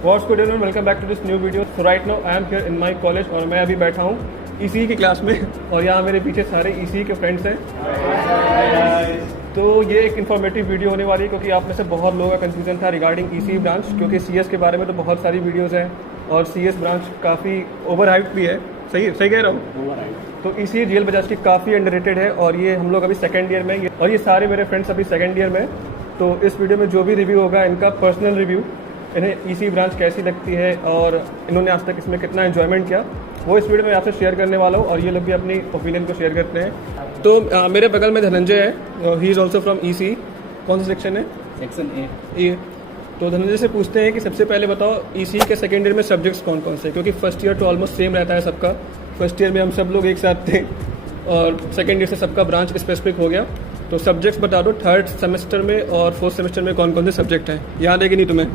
What's good everyone, welcome back to this new video. So right now I am here in my college और मैं अभी बैठा हूँ ECE की class में और यहाँ मेरे पीछे सारे ECE के फ्रेंड्स हैं। तो ये एक इन्फॉर्मेटिव वीडियो होने वाली है क्योंकि आप में से बहुत लोगों का कंफ्यूजन था रिगार्डिंग ECE ब्रांच, क्योंकि CS के बारे में तो बहुत सारी वीडियोज़ हैं और CS ब्रांच काफ़ी ओवर हाइप्ड भी है। सही कह रहा हूँ। तो ECE GL बजाज की काफ़ी अंडररेटेड है और ये हम लोग अभी सेकेंड ईयर में और ये सारे मेरे फ्रेंड्स अभी सेकेंड ईयर में। तो इस वीडियो में जो भी रिव्यू होगा इनका पर्सनल रिव्यू, इन्हें ECE ब्रांच कैसी लगती है और इन्होंने आज तक इसमें कितना एंजॉयमेंट किया, वो इस वीडियो में आपसे शेयर करने वाला हूँ और ये लोग भी अपनी ओपिनियन को शेयर करते हैं। तो मेरे बगल में धनंजय है, he is also from ECE। कौन सा सेक्शन है? Section A. तो धनंजय से पूछते हैं कि सबसे पहले बताओ ECE के सेकेंड ईयर में सब्जेक्ट्स कौन कौन से, क्योंकि फर्स्ट ईयर तो ऑलमोस्ट सेम रहता है सबका। फर्स्ट ईयर में हम सब लोग एक साथ थे और सेकेंड ईयर से सबका ब्रांच स्पेसिफिक हो गया। तो सब्जेक्ट्स बता दो, थर्ड सेमेस्टर में और फोर्थ सेमेस्टर में कौन कौन से सब्जेक्ट हैं, याद है कि नहीं तुम्हें?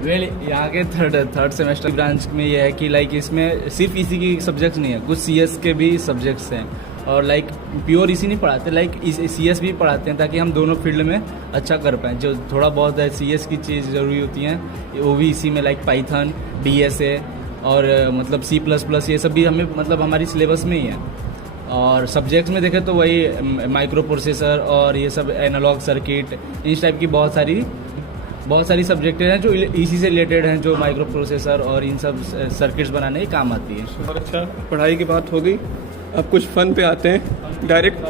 यहाँ के थर्ड सेमेस्टर ब्रांच में ये है कि लाइक इसमें सिर्फ ECE की सब्जेक्ट्स नहीं है, कुछ CS के भी सब्जेक्ट्स हैं और लाइक प्योर ECE नहीं पढ़ाते, लाइक CS भी पढ़ाते हैं ताकि हम दोनों फील्ड में अच्छा कर पाएँ। जो थोड़ा बहुत है CS की चीज़ ज़रूरी होती हैं वो भी ECE में, लाइक पाइथन, DSA और मतलब C++, ये सब भी हमें मतलब हमारी सिलेबस में ही है। और सब्जेक्ट्स में देखें तो वही माइक्रो प्रोसेसर और ये सब एनालॉग सर्किट, इस टाइप की बहुत सारी सब्जेक्ट हैं जो ECE से रिलेटेड हैं, जो माइक्रो प्रोसेसर और इन सब सर्किट्स बनाने के काम आती है। और अच्छा, पढ़ाई की बात हो गई, अब कुछ फ़न पे आते हैं डायरेक्ट।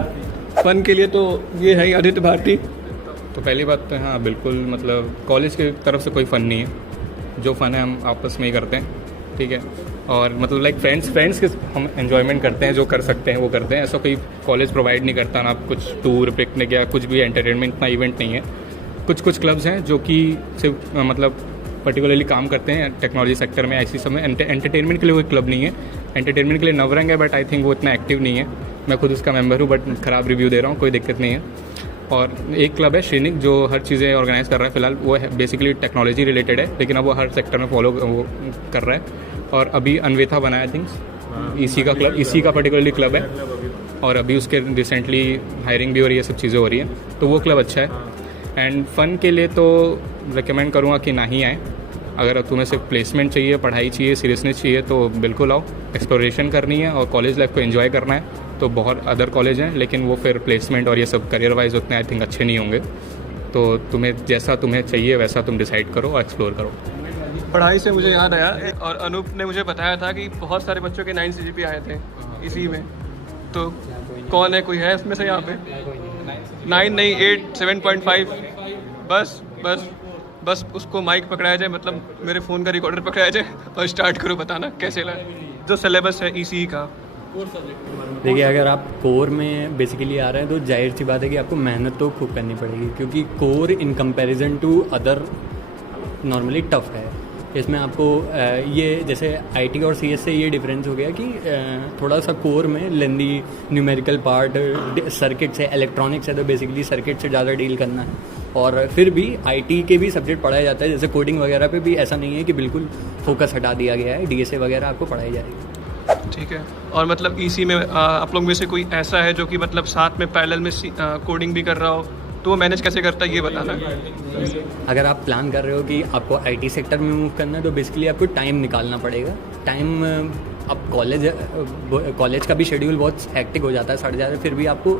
फ़न के लिए तो ये है आदित्य भारती। तो पहली बात तो हाँ बिल्कुल, मतलब कॉलेज की तरफ से कोई फ़न नहीं है, जो फ़न है हम आपस में ही करते हैं, ठीक है। और मतलब लाइक फ्रेंड्स के हम एंजॉयमेंट करते हैं, जो कर सकते हैं वो करते हैं। ऐसा कोई कॉलेज प्रोवाइड नहीं करता ना कुछ टूर पिकनिक या कुछ भी एंटरटेनमेंट, इतना इवेंट नहीं है। कुछ क्लब्स हैं जो कि सिर्फ मतलब पर्टिकुलरली काम करते हैं टेक्नोलॉजी सेक्टर में। ऐसी समय एंटरटेनमेंट के लिए कोई क्लब नहीं है। एंटरटेनमेंट के लिए नवरंग है, बट आई थिंक वो इतना एक्टिव नहीं है। मैं खुद उसका मेंबर हूँ, बट ख़राब रिव्यू दे रहा हूँ, कोई दिक्कत नहीं है। और एक क्लब है श्रीनिक, जो हर चीज़ें ऑर्गेनाइज कर रहा है फिलहाल। वो है बेसिकली टेक्नोलॉजी रिलेटेड है, लेकिन अब वो हर सेक्टर में फॉलो वो कर रहा है। और अभी अनवेथा बना है, आई थिंक ECE का क्लब, ECE का पर्टिकुलरली क्लब है और अभी उसके रिसेंटली हायरिंग भी हो रही है, सब चीज़ें हो रही हैं, तो वो क्लब अच्छा है। एंड फ़न के लिए तो रिकमेंड करूँगा कि ना ही आए। अगर तुम्हें सिर्फ प्लेसमेंट चाहिए, पढ़ाई चाहिए, सीरियसनेस चाहिए तो बिल्कुल आओ। एक्सप्लोरेशन करनी है और कॉलेज लाइफ को एंजॉय करना है तो बहुत अदर कॉलेज हैं, लेकिन वो फिर प्लेसमेंट और ये सब करियर वाइज उतने आई थिंक अच्छे नहीं होंगे। तो तुम्हें जैसा तुम्हें चाहिए वैसा तुम डिसाइड करो और एक्सप्लोर करो। पढ़ाई से मुझे याद आया और अनूप ने मुझे बताया था कि बहुत सारे बच्चों के 9 CGPA आए थे इसी में। तो कौन है, कोई है इसमें से यहाँ पे? 9 नहीं, 8, 7.5। बस उसको माइक पकड़ाया जाए, मतलब मेरे फ़ोन का रिकॉर्डर पकड़ाया जाए और स्टार्ट करो बताना कैसे लगा जो सिलेबस है ECE का। देखिए, अगर आप कोर में बेसिकली आ रहे हैं तो जाहिर सी बात है कि आपको मेहनत तो खूब करनी पड़ेगी, क्योंकि core in comparison to other normally tough है। इसमें आपको ये जैसे IT और CS से ये डिफरेंस हो गया कि थोड़ा सा कोर में लेंदी न्यूमेरिकल पार्ट, सर्किट से, इलेक्ट्रॉनिक्स है तो बेसिकली सर्किट से ज़्यादा डील करना है। और फिर भी IT के भी सब्जेक्ट पढ़ाया जाता है, जैसे कोडिंग वगैरह पे भी ऐसा नहीं है कि बिल्कुल फोकस हटा दिया गया है। DSA वगैरह आपको पढ़ाई जाएगी। ठीक है। और मतलब ECE में आप लोग में से कोई ऐसा है जो कि मतलब साथ में पैरेलल में कोडिंग भी कर रहा हो, तो वो मैनेज कैसे करता है ये बताना। अगर आप प्लान कर रहे हो कि आपको IT सेक्टर में मूव करना है तो बेसिकली आपको टाइम निकालना पड़ेगा। टाइम अब कॉलेज का भी शेड्यूल बहुत हेक्टिक हो जाता है, सड़ जाता है, फिर भी आपको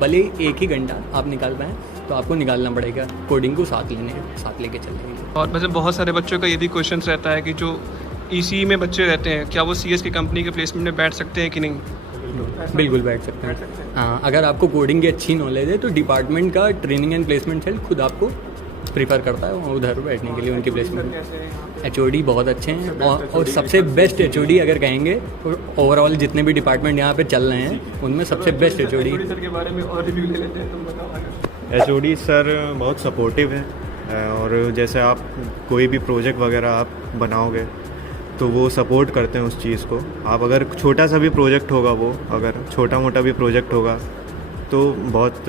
भले एक ही घंटा आप निकाल पाएँ तो आपको निकालना पड़ेगा कोडिंग को साथ लेके चलेंगे। और मतलब बहुत सारे बच्चों का ये भी क्वेश्चन रहता है कि जो ECE में बच्चे रहते हैं, क्या वो CS की कंपनी के प्लेसमेंट में बैठ सकते हैं कि नहीं? बिल्कुल बैठ सकते हैं। हाँ, अगर आपको कोडिंग की अच्छी नॉलेज है तो डिपार्टमेंट का ट्रेनिंग एंड प्लेसमेंट सेल खुद आपको प्रीफर करता है उधर बैठने के लिए। उनकी प्लेसमेंट HOD बहुत अच्छे हैं और सबसे बेस्ट HOD अगर कहेंगे ओवरऑल जितने भी डिपार्टमेंट यहाँ पे चल रहे हैं उनमें सबसे बेस्ट HOD के बारे में और रिव्यू ले लेते हैं, तुम बताओ। HOD सर बहुत सपोर्टिव है और जैसे आप कोई भी प्रोजेक्ट वगैरह आप बनाओगे तो वो सपोर्ट करते हैं उस चीज़ को। आप अगर छोटा सा भी प्रोजेक्ट होगा, वो अगर छोटा मोटा भी प्रोजेक्ट होगा तो बहुत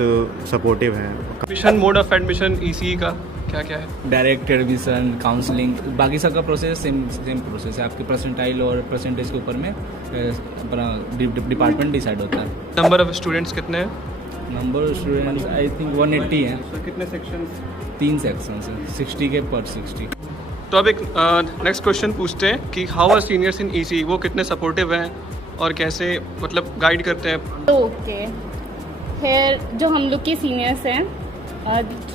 सपोर्टिव है। Admission, mode of admission ECE का क्या है? डायरेक्ट एडमिशन, काउंसलिंग, बाकी सबका प्रोसेस सेम प्रोसेस है। आपके परसेंटाइल और परसेंटेज के ऊपर में अपना डिपार्टमेंट डिसाइड होता है। नंबर ऑफ स्टूडेंट्स कितने हैं? Number of students I think 180 हैं। कितने सेक्शन? 3 सेक्शन हैं, 60 के पर 60। तो अब एक नेक्स्ट क्वेश्चन पूछते हैं कि how our seniors in EC, वो कितने सपोर्टिव हैं और कैसे मतलब गाइड करते हैं। ओके, फिर जो हम लोग के सीनियर्स हैं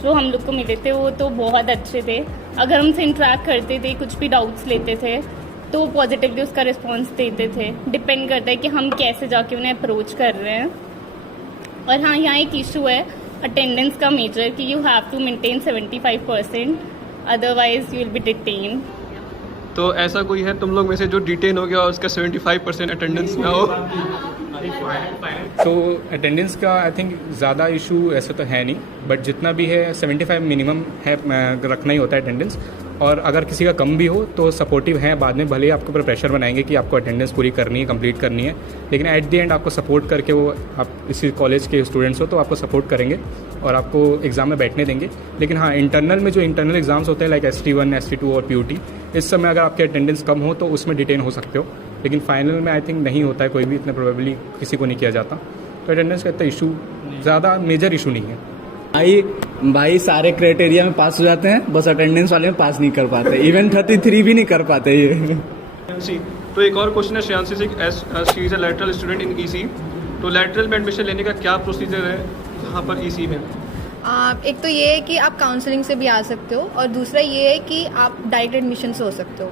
जो हम लोग को मिले थे वो तो बहुत अच्छे थे। अगर हमसे इंटरेक्ट करते थे, कुछ भी डाउट्स लेते थे तो पॉजिटिवली उसका रिस्पॉन्स देते थे। डिपेंड करता है कि हम कैसे जाके उन्हें अप्रोच कर रहे हैं। और हाँ, यहाँ एक इशू है अटेंडेंस का मेजर कि you have to maintain 75%, otherwise you will be detain. तो ऐसा कोई है तुम लोग में से जो डिटेन हो गया और उसका 75% अटेंडेंस ना हो? तो अटेंडेंस का आई थिंक ज़्यादा इशू ऐसे तो है नहीं, बट जितना भी है 75 मिनिमम है, रखना ही होता है अटेंडेंस। और अगर किसी का कम भी हो तो सपोर्टिव हैं, बाद में भले ही आपके ऊपर प्रेशर बनाएंगे कि आपको अटेंडेंस पूरी करनी है, कंप्लीट करनी है, लेकिन एट द एंड आपको सपोर्ट करके वो, आप इसी कॉलेज के स्टूडेंट्स हो तो आपको सपोर्ट करेंगे और आपको एग्ज़ाम में बैठने देंगे। लेकिन हाँ, इंटरनल में जो इंटरनल एग्जाम्स होते हैं लाइक ST1, ST2 और PUT, इस समय अगर आपके अटेंडेंस कम हो तो उसमें डिटेन हो सकते हो, लेकिन फाइनल में आई थिंक नहीं होता है कोई भी, इतना प्रोबेबली किसी को नहीं किया जाता। तो अटेंडेंस का इतना इशू, ज़्यादा मेजर इशू नहीं है। भाई सारे क्राइटेरिया में पास हो जाते हैं, बस अटेंडेंस वाले में पास नहीं कर पाते। इवन 33 भी नहीं कर पाते ये। तो एक और क्वेश्चन है श्रेयांशी से, she is a lateral student in EC, तो लैटरल में एडमिशन लेने का क्या प्रोसीजर है यहाँ पर ईसी में? एक तो ये है कि आप काउंसलिंग से भी आ सकते हो और दूसरा ये है कि आप डायरेक्ट एडमिशन से हो सकते हो।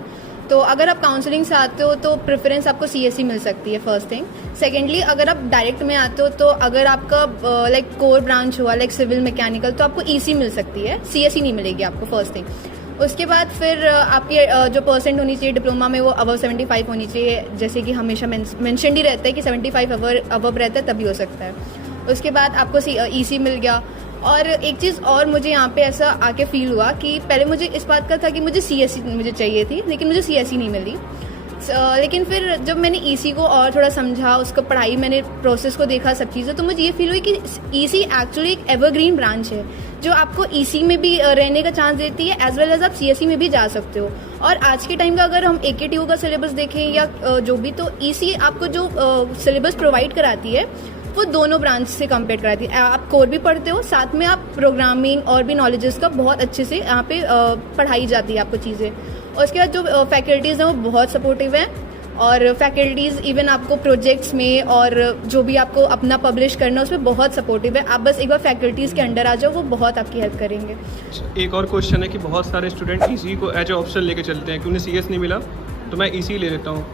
तो अगर आप काउंसलिंग से आते हो तो प्रेफरेंस आपको CSE मिल सकती है, फर्स्ट थिंग। सेकेंडली, अगर आप डायरेक्ट में आते हो तो अगर आपका लाइक कोर ब्रांच हुआ लाइक सिविल मैकेनिकल तो आपको EC मिल सकती है, CSE नहीं मिलेगी आपको, फर्स्ट थिंग। उसके बाद फिर आपकी जो परसेंट होनी चाहिए डिप्लोमा में वो अबव 75 होनी चाहिए, जैसे कि हमेशा मेंशन ही रहता है कि 75 अबव रहता है तभी हो सकता है। उसके बाद आपको EC मिल गया। और एक चीज़ और मुझे यहाँ पे ऐसा आके फील हुआ कि पहले मुझे इस बात का था कि मुझे CSE मुझे चाहिए थी, लेकिन मुझे CSE नहीं मिली। लेकिन फिर जब मैंने EC को और थोड़ा समझा, उसको पढ़ाई, मैंने प्रोसेस को देखा, सब चीज़ें, तो मुझे ये फील हुई कि EC एक्चुअली एक एवरग्रीन ब्रांच है जो आपको EC में भी रहने का चांस देती है, एज वेल एज आप CSE में भी जा सकते हो। और आज के टाइम का अगर हम AKTU का सिलेबस देखें या जो भी, तो EC आपको जो सिलेबस प्रोवाइड कराती है वो दोनों ब्रांच से कंपेयर कराती है। आप कोर भी पढ़ते हो, साथ में आप प्रोग्रामिंग और भी नॉलेजेस का बहुत अच्छे से यहाँ पे पढ़ाई जाती है आपको चीज़ें। और उसके बाद जो फैकल्टीज़ हैं वो बहुत सपोर्टिव हैं, और फैकल्टीज़ इवन आपको प्रोजेक्ट्स में और जो भी आपको अपना पब्लिश करना है उसमें बहुत सपोर्टिव है। आप बस एक बार फैकल्टीज़ के अंडर आ जाओ, वो बहुत आपकी हेल्प करेंगे। एक और क्वेश्चन है कि बहुत सारे स्टूडेंट EC को एज ए ऑप्शन लेके चलते हैं कि उन्हें CS नहीं मिला तो मैं EC ले लेता हूँ,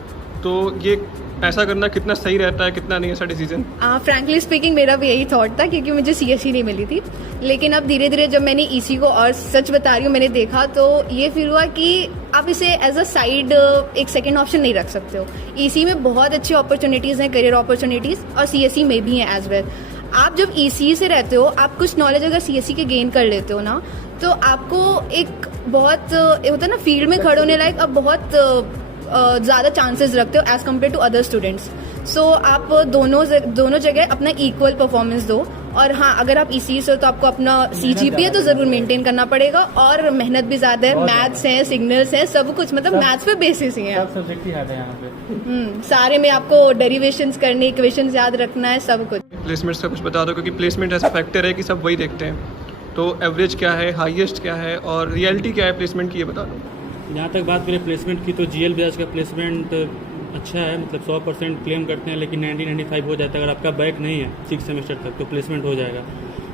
तो ये ऐसा करना कितना सही रहता है, कितना नहीं ऐसा डिसीजन? फ्रैंकली स्पीकिंग मेरा भी यही थॉट था, क्योंकि मुझे CSE नहीं मिली थी। लेकिन अब धीरे धीरे जब मैंने EC को, और सच बता रही हूँ, मैंने देखा तो ये फील हुआ कि आप इसे एज अ साइड एक सेकेंड ऑप्शन नहीं रख सकते हो। EC में बहुत अच्छी अपॉर्चुनिटीज़ हैं, करियर अपॉर्चुनिटीज़, और CSE में भी हैं एज वेल। आप जब EC से रहते हो, आप कुछ नॉलेज अगर CSE के गेन कर लेते हो ना, तो आपको एक बहुत होता है ना फील्ड में खड़े होने लायक, अब बहुत ज़्यादा चांसेस रखते हो as compare to other students. So आप दोनों जगह अपना इक्वल परफॉर्मेंस दो। और हाँ, अगर आप EC से हो तो आपको अपना CGPA तो ज़रूर मेंटेन करना पड़ेगा, और मेहनत भी ज़्यादा है, मैथ्स हैं, सिग्नल्स हैं, सब कुछ, मतलब मैथ्स पे बेसिस ही है, सब्जेक्ट ही है यहाँ पे। सारे में आपको डेरिवेशंस करने, इक्वेशंस याद रखना है, सब कुछ। प्लेसमेंट्स का कुछ बता दो, क्योंकि प्लेसमेंट ऐसा फैक्टर है कि सब वही देखते हैं। तो एवरेज क्या है, हाईएस्ट क्या है और रियलिटी क्या है प्लेसमेंट की, ये बता दो। जहाँ तक बात करें प्लेसमेंट की, तो GL बजाज का प्लेसमेंट अच्छा है, मतलब 100% क्लेम करते हैं, लेकिन 90-95 हो जाता है। अगर आपका बैक नहीं है 6 सेमेस्टर तक तो प्लेसमेंट हो जाएगा।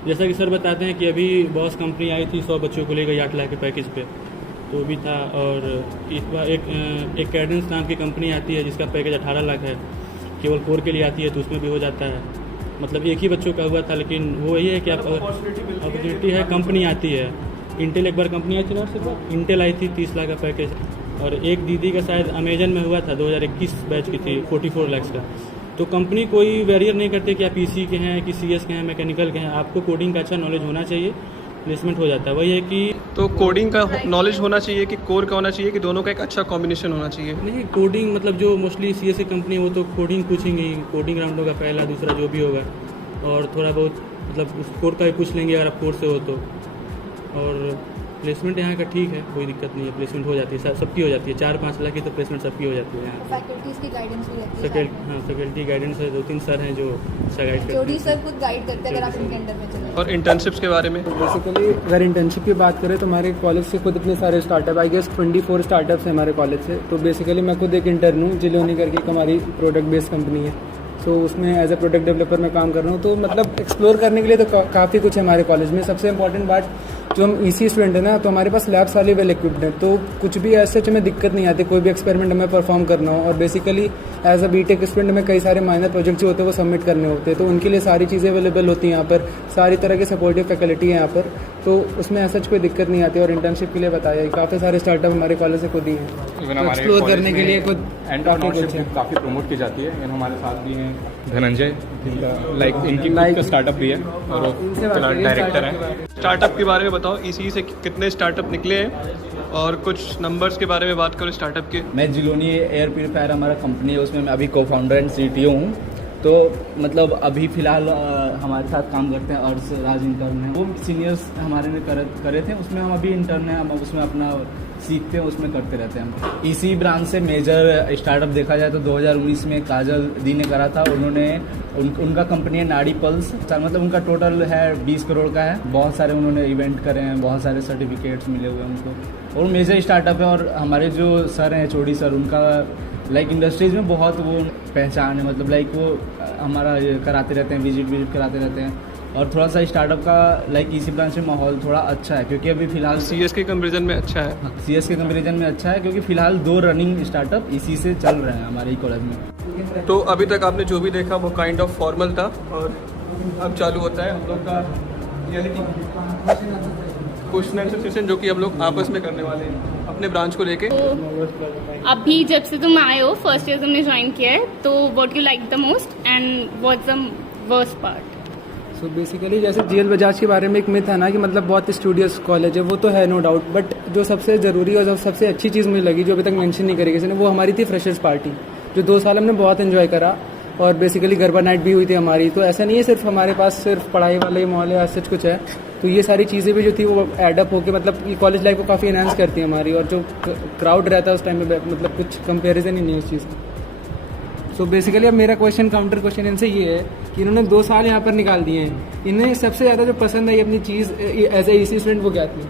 जैसा कि सर बताते हैं कि अभी बॉस कंपनी आई थी 100 बच्चों को लेकर 8 लाख के पैकेज पे, तो भी था। और इस बार एक कैडेंस नाम की कंपनी आती है जिसका पैकेज 18 लाख है, केवल कोर के लिए आती है, तो उसमें भी हो जाता है। मतलब एक ही बच्चों का हुआ था, लेकिन वो यही है कि आप अपॉर्चुनिटी है, कंपनी आती है। इंटेल एक बार कंपनी आई थी ना, सिर्फ इंटेल आई थी 30 लाख का पैकेज। और एक दीदी का शायद अमेजन में हुआ था 2021 बैच की थी 44 लाख का। तो कंपनी कोई बैरियर नहीं करती कि आप EC के हैं कि CS के हैं, मैकेनिकल के हैं, आपको कोडिंग का अच्छा नॉलेज होना चाहिए, प्लेसमेंट हो जाता है। वही है कि तो कोडिंग का नॉलेज होना चाहिए कि कोर का होना चाहिए कि दोनों का एक अच्छा कॉम्बिनेशन होना चाहिए? नहीं, कोडिंग मतलब जो मोस्टली CS की कंपनी वो तो कोडिंग पूछेंगे, कोडिंग राउंड होगा पहला, दूसरा जो भी होगा, और थोड़ा बहुत मतलब कोर का भी पूछ लेंगे अगर आप कोर से हो तो। और प्लेसमेंट यहाँ का ठीक है, कोई दिक्कत नहीं है, प्लेसमेंट हो जाती है, सबकी हो जाती है, 4-5 लाख की तो प्लेसमेंट सबकी हो जाती है यहाँ। फैकल्टीज़ की गाइडेंस भी रहती है। हाँ, फैकल्टी गाइडेंस है, 2-3 सर हैं जो गाइड करते जोड़ी हैं। सर खुद गाइड करते हैं अगर आप इनके अंडर में चले। और इंटर्नशिप्स के बारे में बेसिकली अगर इंटर्नशिप की बात करें तो हमारे कॉलेज से खुद इतने सारे स्टार्टअप, आई गेस 24 स्टार्टअप्स हैं हमारे कॉलेज से। तो बेसिकली मैं खुद एक इंटर्न हूँ, जिलोनी करके एक हमारी प्रोडक्ट बेस्ड कंपनी है। सो उसमें एज ए प्रोडक्ट डेवलपर मैं काम कर रहा हूँ। तो मतलब एक्सप्लोर करने के लिए तो काफ़ी कुछ है हमारे कॉलेज में। सबसे इंपॉर्टेंट बात, जो हम ईसी स्टूडेंट है ना, तो हमारे पास लैब सारे वेल इक्विप्ड हैं, तो कुछ भी ऐसे हमें दिक्कत नहीं आती, कोई भी एक्सपेरिमेंट हमें परफॉर्म करना हो। और basically as a BTech student में कई सारे माइनर प्रोजेक्ट जो होते हैं वो सबमिट करने होते हैं, तो उनके लिए सारी चीज़ें अवेलेबल होती हैं यहाँ पर, सारी तरह की सपोर्टिव फैकल्टी है यहाँ पर, तो उसमें ऐसा कोई दिक्कत नहीं आती। और इंटर्नशिप के लिए बताया, काफ़ी सारे स्टार्टअप हमारे कॉलेज से खुद ही हैं, एक्सप्लोर करने के लिए खुद एंटरप्रेन्योरशिप काफ़ी प्रमोट की जाती है। इन हमारे साथ भी हैं धनंजय, लाइक इनकी खुद का स्टार्टअप भी है और वो डायरेक्टर हैं। स्टार्टअप के बारे में बताओ, इसी से कितने स्टार्टअप निकले हैं और कुछ नंबर्स के बारे में बात करो स्टार्टअप के। मैं जिलोनी एयर प्योरीफायर हमारा कंपनी है, उसमें मैं अभी को फाउंडर एंड CTO हूँ। तो मतलब अभी फ़िलहाल हमारे साथ काम करते हैं अर्श राज इंटर्न है, वो सीनियर्स हमारे में करे थे, उसमें हम अभी इंटर्न हैं, हम उसमें अपना सीखते हैं, उसमें करते रहते हैं हम। इसी ब्रांच से मेजर स्टार्टअप देखा जाए तो 2019 में काजल दी ने करा था, उन्होंने उनका कंपनी है नाड़ी पल्स, मतलब उनका टोटल है 20 करोड़ का है। बहुत सारे उन्होंने इवेंट करे हैं, बहुत सारे सर्टिफिकेट्स मिले हुए हैं उनको, और मेजर स्टार्टअप है। और हमारे जो सर हैं चौड़ी सर, उनका लाइक इंडस्ट्रीज में बहुत वो पहचान है, मतलब लाइक वो हमारा कराते रहते हैं, विजिट कराते रहते हैं। और थोड़ा सा स्टार्टअप का लाइक इसी ब्रांच में माहौल थोड़ा अच्छा है, क्योंकि अभी फिलहाल CS के कंपेरिजन में अच्छा है। CS के कंपेरिजन में अच्छा है, क्योंकि फिलहाल 2 रनिंग स्टार्टअप इसी से चल रहे हैं हमारे ही कॉलेज में। तो अभी तक आपने जो भी देखा वो काइंड ऑफ फॉर्मल था, और अब चालू होता है हम लोग का क्वेश्चन आंसर सेशन, जो कि हम लोग आपस में करने वाले हैं अपने ब्रांच को लेके। तो अभी जब से तुम आए हो, फर्स्ट ईयर तुमने ज्वाइन किया है, तो what you like the most and what's the worst part? So basically जैसे GL बजाज के बारे में एक मिथ है ना कि मतलब बहुत स्टूडियस कॉलेज है, वो तो है नो डाउट, बट जो सबसे ज़रूरी और जो सबसे अच्छी चीज़ मुझे लगी, जो अभी तक मेंशन नहीं करी किसी ने, वो हमारी थी फ्रेशर्स पार्टी, जो 2 साल हमने बहुत एंजॉय करा। और बेसिकली गरबा नाइट भी हुई थी हमारी। तो ऐसा नहीं है सिर्फ हमारे पास सिर्फ पढ़ाई वाले माहौल या सच कुछ है, तो ये सारी चीज़ें भी जो थी वो एडअप होकर मतलब ये कॉलेज लाइफ को काफ़ी एनहांस करती है हमारी। और जो क्राउड रहता है उस टाइम में मतलब कुछ कंपेरिजन ही नहीं है उस चीज़ का। सो बेसिकली अब मेरा काउंटर क्वेश्चन इनसे ये है कि इन्होंने 2 साल यहाँ पर निकाल दिए हैं, इन्हें सबसे ज़्यादा जो पसंद आई अपनी चीज़ एज ए EC स्टूडेंट वो क्या थी?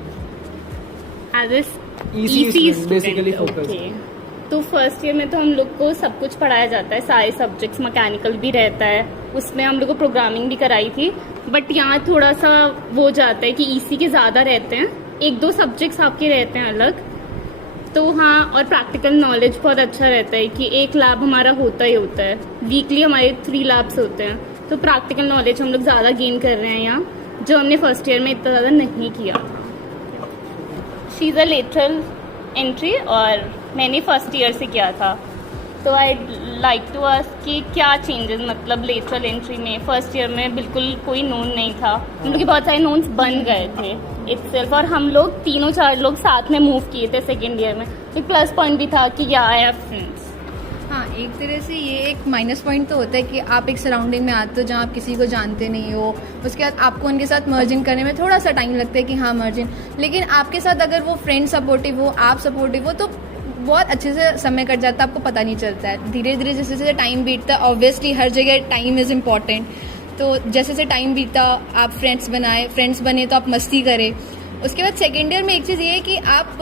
Basically focus. तो फर्स्ट ईयर में तो हम लोग को सब कुछ पढ़ाया जाता है, सारे सब्जेक्ट्स, मैकेनिकल भी रहता है, उसमें हम लोग को प्रोग्रामिंग भी कराई थी। बट यहाँ थोड़ा सा वो जाता है कि EC के ज़्यादा रहते हैं, 1-2 सब्जेक्ट्स आपके रहते हैं अलग। तो हाँ, और प्रैक्टिकल नॉलेज बहुत अच्छा रहता है कि एक लैब हमारा होता ही होता है, वीकली हमारे 3 लैब्स होते हैं, तो प्रैक्टिकल नॉलेज हम लोग ज़्यादा गेन कर रहे हैं यहाँ, जो हमने फर्स्ट ईयर में इतना ज़्यादा नहीं किया। She is a lateral entry और मैंने फर्स्ट ईयर से किया था। तो आई लाइक टू आस्क कि क्या चेंजेस, मतलब लेटरल एंट्री में फर्स्ट ईयर में बिल्कुल कोई नोन नहीं था, हम लोग के बहुत सारे नोन्स बन गए थे इटसेल्फ, और हम लोग 3-4 लोग साथ में मूव किए थे सेकेंड ईयर में। एक प्लस पॉइंट भी था कि या आई हैव फ्रेंड्स। हाँ, एक तरह से ये एक माइनस पॉइंट तो होता है कि आप एक सराउंडिंग में आते हो जहाँ आप किसी को जानते नहीं हो, उसके बाद आपको उनके साथ मर्जिंग करने में थोड़ा सा टाइम लगता है कि हाँ मर्जिंग, लेकिन आपके साथ अगर वो फ्रेंड सपोर्टिव हो, आप सपोर्टिव हो, तो बहुत अच्छे से समय कट जाता है, आपको पता नहीं चलता है। धीरे धीरे जैसे जैसे टाइम बीतता है, ऑब्वियसली हर जगह टाइम इज़ इम्पॉर्टेंट, तो जैसे जैसे टाइम बीता आप फ्रेंड्स बने तो आप मस्ती करें। उसके बाद सेकेंड ईयर में एक चीज़ ये है कि आप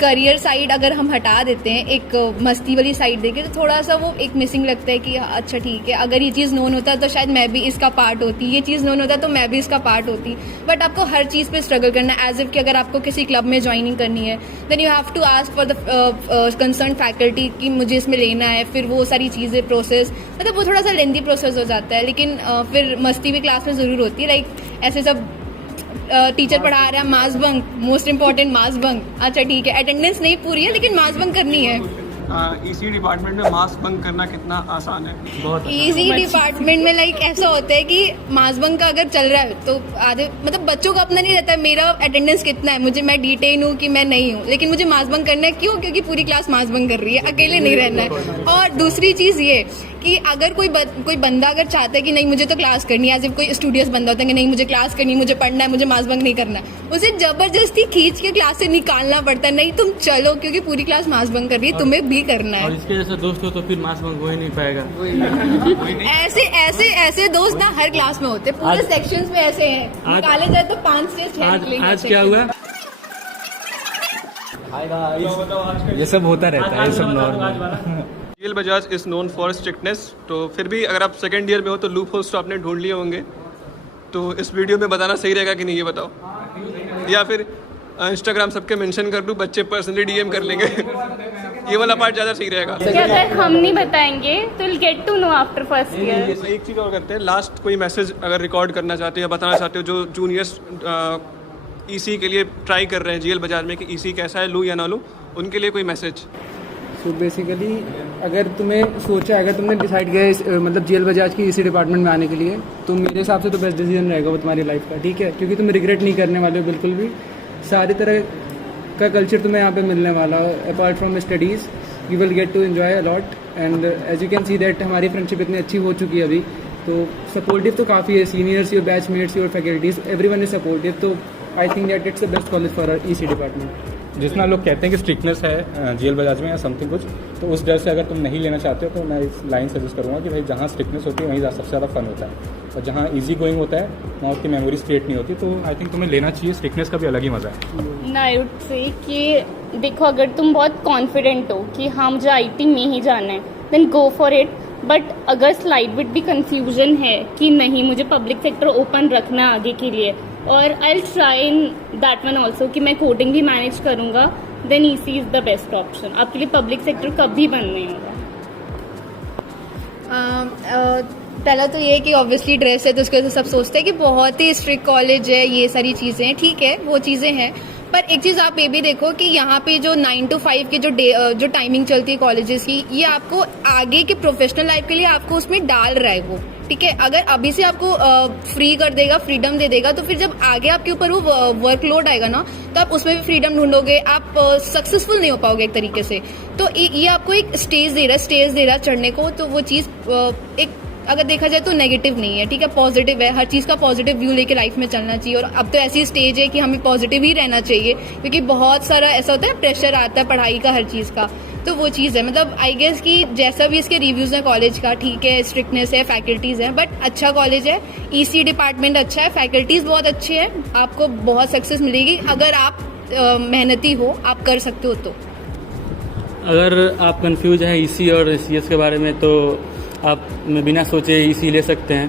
करियर साइड अगर हम हटा देते हैं, एक मस्ती वाली साइड देके, तो थोड़ा सा वो एक मिसिंग लगता है कि अच्छा ठीक है, अगर ये चीज़ नोन होता तो शायद मैं भी इसका पार्ट होती, ये चीज़ नोन होता तो मैं भी इसका पार्ट होती। बट आपको हर चीज़ पे स्ट्रगल करना है, एज इफ कि अगर आपको किसी क्लब में ज्वाइनिंग करनी है then you have to ask for the concern faculty कि मुझे इसमें लेना है, फिर वो सारी चीज़ें प्रोसेस, मतलब वो थोड़ा सा लेंदी प्रोसेस हो जाता है। लेकिन फिर मस्ती भी क्लास में ज़रूर होती है, लाइक ऐसे सब टीचर पढ़ा रहा है, mass bunk, most important mass bunk, अच्छा ठीक है अटेंडेंस नहीं पूरी है लेकिन मास बंक करनी है। इसी डिपार्टमेंट में मास बंक करना कितना आसान है? बहुत इसी डिपार्टमेंट में लाइक ऐसा होता है कि मास बंक का अगर चल रहा है तो आधे मतलब बच्चों को अपना नहीं रहता है मेरा अटेंडेंस कितना है, मुझे मैं डिटेन हूँ कि मैं नहीं हूँ, लेकिन मुझे मास बंक करना है। क्यों? क्योंकि पूरी क्लास मास बंक कर रही है, अकेले नहीं रहना है। और दूसरी चीज़ ये कि अगर कोई बंदा अगर चाहता है कि नहीं मुझे तो क्लास करनी है, एज इफ कोई स्टूडियस बंदा होता है कि नहीं मुझे क्लास करनी है, मुझे पढ़ना है, मुझे मास बंक नहीं करना, उसे जबरदस्ती खींच के क्लास से निकालना पड़ता है। नहीं तुम चलो, क्योंकि पूरी क्लास मास बंक कर रही है, तुम्हें भी करना और है। इसके जैसा दोस्त हो तो फिर मास बंक हो ही नहीं पाएगा। ऐसे दोस्त ना हर क्लास में होते हैं, पूरे सेक्शंस में ऐसे हैं, निकाले जाए तो 5 से 6 आज क्या हुआ? ये सब होता रहता है, ये सब normal. GL Bajaj is known for strictness, तो फिर भी अगर आप सेकेंड ईयर में हो तो लूप होल्स तो आपने ढूंढ लिए होंगे, तो इस वीडियो में बताना सही रहेगा कि नहीं ये बताओ, या फिर इंस्टाग्राम सबके मेंशन कर दूं, बच्चे पर्सनली डीएम कर लेंगे। ये वाला पार्ट ज़्यादा सही रहेगा। कि अगर हम नहीं बताएंगे तो will get to know after first year. एक चीज़ और करते हैं, लास्ट कोई मैसेज अगर रिकॉर्ड करना चाहते हो या बताना चाहते हो जो जूनियर्स ईसी के लिए ट्राई कर रहे हैं जीएल बजाज में कि ईसी कैसा है, लूँ या ना लूँ, उनके लिए कोई मैसेज? सो बेसिकली अगर तुमने डिसाइड किया मतलब जीएल बजाज की इसी डिपार्टमेंट में आने के लिए, तो मेरे हिसाब से तो बेस्ट डिसीजन रहेगा वो तुम्हारी लाइफ का, ठीक है, क्योंकि तुम रिग्रेट नहीं करने वाले हो बिल्कुल भी। सारी तरह का कल्चर तुम्हें यहाँ पे मिलने वाला, apart from studies you will get to enjoy a lot, and as you can see that हमारी फ्रेंडशिप इतनी अच्छी हो चुकी है अभी, तो सपोर्टिव तो काफ़ी है, seniors, your batchmates, your faculties, everyone is supportive, तो I think that it's the best college for EC department. जितना लोग कहते हैं कि स्ट्रिक्टनेस है जीएल बजाज में या समथिंग कुछ, तो उस डर से अगर तुम नहीं लेना चाहते हो तो मैं इस लाइन सजेस्ट करूँगा कि भाई जहाँ स्ट्रिक्टनेस होती है वहीं सबसे ज़्यादा फन होता है, और जहाँ इजी गोइंग होता है वहाँ उसकी मेमोरीज क्रिएट नहीं होती, तो आई थिंक तुम्हें लेना चाहिए, स्ट्रिक्टनेस का भी अलग ही मज़ा है। आई वुड से कि देखो अगर तुम बहुत कॉन्फिडेंट हो कि हाँ मुझे आईटी में ही जाना है, then go for it, but अगर स्लाइड विद भी कंफ्यूजन है कि नहीं मुझे पब्लिक सेक्टर ओपन रखना है आगे के लिए, और I will try in that one also कि मैं कोडिंग भी मैनेज करूँगा, then EC is the best option. आपके लिए पब्लिक सेक्टर कभी बंद नहीं होगा। पहला तो ये है कि ऑब्वियसली ड्रेस है तो उसके वजह से सब सोचते हैं कि बहुत ही स्ट्रिक्ट कॉलेज है, ये सारी चीज़ें हैं, ठीक है वो चीज़ें हैं, पर एक चीज़ आप ये भी देखो कि यहाँ पे जो 9 to 5 की जो टाइमिंग चलती है कॉलेजेस की, ये आपको आगे के प्रोफेशनल लाइफ के लिए आपको उसमें डाल रहा है वो, ठीक है। अगर अभी से आपको फ्री कर देगा, फ्रीडम दे देगा, तो फिर जब आगे आपके ऊपर वो वर्कलोड आएगा ना, तो आप उसमें भी फ्रीडम ढूंढोगे, आप सक्सेसफुल नहीं हो पाओगे एक तरीके से। तो ये आपको एक स्टेज दे रहा है चढ़ने को, तो वो चीज़ एक अगर देखा जाए तो नेगेटिव नहीं है, ठीक है, पॉजिटिव है, हर चीज़ का पॉजिटिव व्यू लेके लाइफ में चलना चाहिए। और अब तो ऐसी स्टेज है कि हमें पॉजिटिव ही रहना चाहिए, क्योंकि बहुत सारा ऐसा होता है प्रेशर आता है पढ़ाई का, हर चीज़ का, तो वो चीज़ है। मतलब आई गेस कि जैसा भी इसके रिव्यूज़ हैं कॉलेज का, ठीक है, स्ट्रिक्टनेस है, फैकल्टीज़ हैं, बट अच्छा कॉलेज है, ईसी डिपार्टमेंट अच्छा है, फैकल्टीज़ बहुत अच्छे हैं, आपको बहुत सक्सेस मिलेगी अगर आप मेहनती हो, आप कर सकते हो तो। अगर आप कंफ्यूज हैं ईसी और सीएस के बारे में, तो आप बिना सोचे ईसी ले सकते हैं,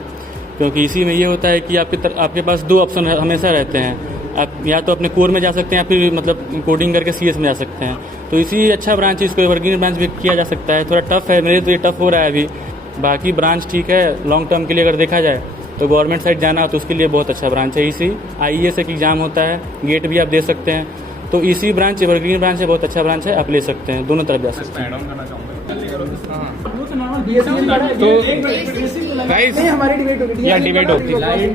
क्योंकि ईसी में ये होता है कि आपके पास 2 ऑप्शन हमेशा रहते हैं, आप या तो अपने कोर में जा सकते हैं या फिर मतलब कोडिंग करके सीएस में जा सकते हैं। तो इसी अच्छा ब्रांच है, इसको एवरग्रीन ब्रांच भी किया जा सकता है। थोड़ा टफ है, मेरे तो ये टफ हो रहा है अभी, बाकी ब्रांच ठीक है, लॉन्ग टर्म के लिए अगर देखा जाए तो गवर्नमेंट साइड जाना हो तो उसके लिए बहुत अच्छा ब्रांच है ईसी। आईएएस एक एग्जाम होता है, गेट भी आप दे सकते हैं, तो ईसी ब्रांच एवरग्रीन ब्रांच है, बहुत अच्छा ब्रांच है, आप ले सकते हैं, दोनों तरफ जा सकते हैं। तो गाइस हमारी डिबेट होगी, या डिबेट होती है,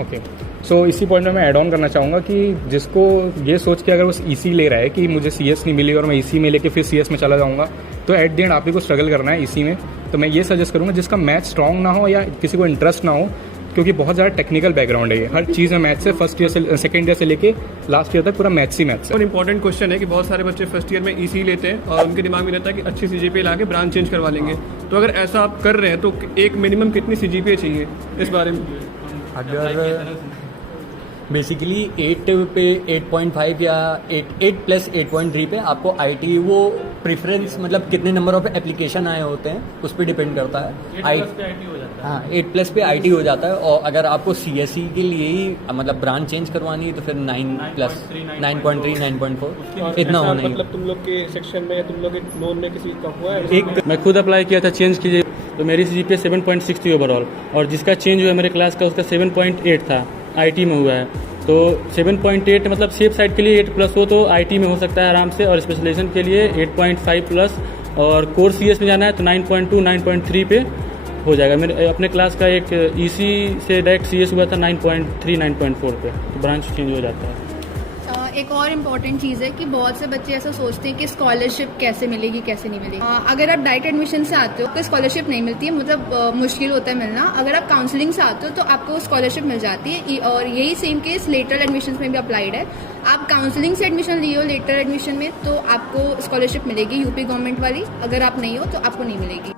ओके। सो इसी पॉइंट में मैं ऐड ऑन करना चाहूँगा कि जिसको ये सोच के अगर वो ईसी ले रहा है कि मुझे सीएस नहीं मिली और मैं ईसी में लेके फिर सीएस में चला जाऊँगा, तो एट द एंड आप ही को स्ट्रगल करना है ईसी में। तो मैं ये सजेस्ट करूँगा जिसका मैथ स्ट्रॉन्ग ना हो या किसी को इंटरेस्ट ना हो, क्योंकि बहुत ज़्यादा टेक्निकल बैकग्राउंड है ये, हर चीज़ है मैथ से, फर्स्ट ईयर से सेकंड ईयर से लेके लास्ट ईयर तक पूरा मैथ्स ही मैथ्स है। और इंपॉर्टेंट क्वेश्चन है कि बहुत सारे बच्चे फर्स्ट ईयर में ईसी लेते हैं और उनके दिमाग में रहता है कि अच्छी सीजीपीए ला के ब्रांच चेंज करवा लेंगे, तो अगर ऐसा आप कर रहे हैं तो एक मिनिमम कितनी सीजीपीए चाहिए, इस बारे में? अगर बेसिकली 8 पे 8.5 या 8 प्लस 8.3 पे आपको आईटी वो प्रेफरेंस, मतलब कितने नंबर ऑफ एप्लीकेशन आए होते हैं उस पर डिपेंड करता है। 8 प्लस पे आईटी हो जाता है, और अगर आपको सीएसई के लिए ही मतलब ब्रांच चेंज करवानी है तो फिर 9 प्लस 9.3 9.4 इतना होना ही। मतलब तुम लोग के सेक्शन में, तुम लोग के नोन में किसी का हुआ है? एक मैं खुद अप्लाई किया था, चेंज कीजिए, तो मेरी सीजीपीए 7.6 थी ओवरऑल, और जिसका चेंज हुआ मेरे क्लास का उसका 7.8 था, आईटी में हुआ है। तो 7.8 मतलब सेफ साइड के लिए 8 प्लस हो तो आईटी में हो सकता है आराम से, और स्पेशलाइजेशन के लिए 8.5 प्लस, और कोर सीएस में जाना है तो 9.2 9.3 पे हो जाएगा। मेरे अपने क्लास का एक ईसी से डायरेक्ट सीएस हुआ था 9.3 9.4 पे, तो ब्रांच चेंज हो जाता है। एक और इम्पॉर्टेंट चीज़ है कि बहुत से बच्चे ऐसा सोचते हैं कि स्कॉलरशिप कैसे मिलेगी कैसे नहीं मिलेगी। अगर आप डायरेक्ट एडमिशन से आते हो तो स्कॉलरशिप नहीं मिलती है, मतलब मुश्किल होता है मिलना। अगर आप काउंसलिंग से आते हो तो आपको स्कॉलरशिप मिल जाती है, और यही सेम केस लेटरल एडमिशन में भी अप्लाइड है। आप काउंसलिंग से एडमिशन लिए हो लेटरल एडमिशन में तो आपको स्कॉलरशिप मिलेगी यूपी गवर्नमेंट वाली, अगर आप नहीं हो तो आपको नहीं मिलेगी।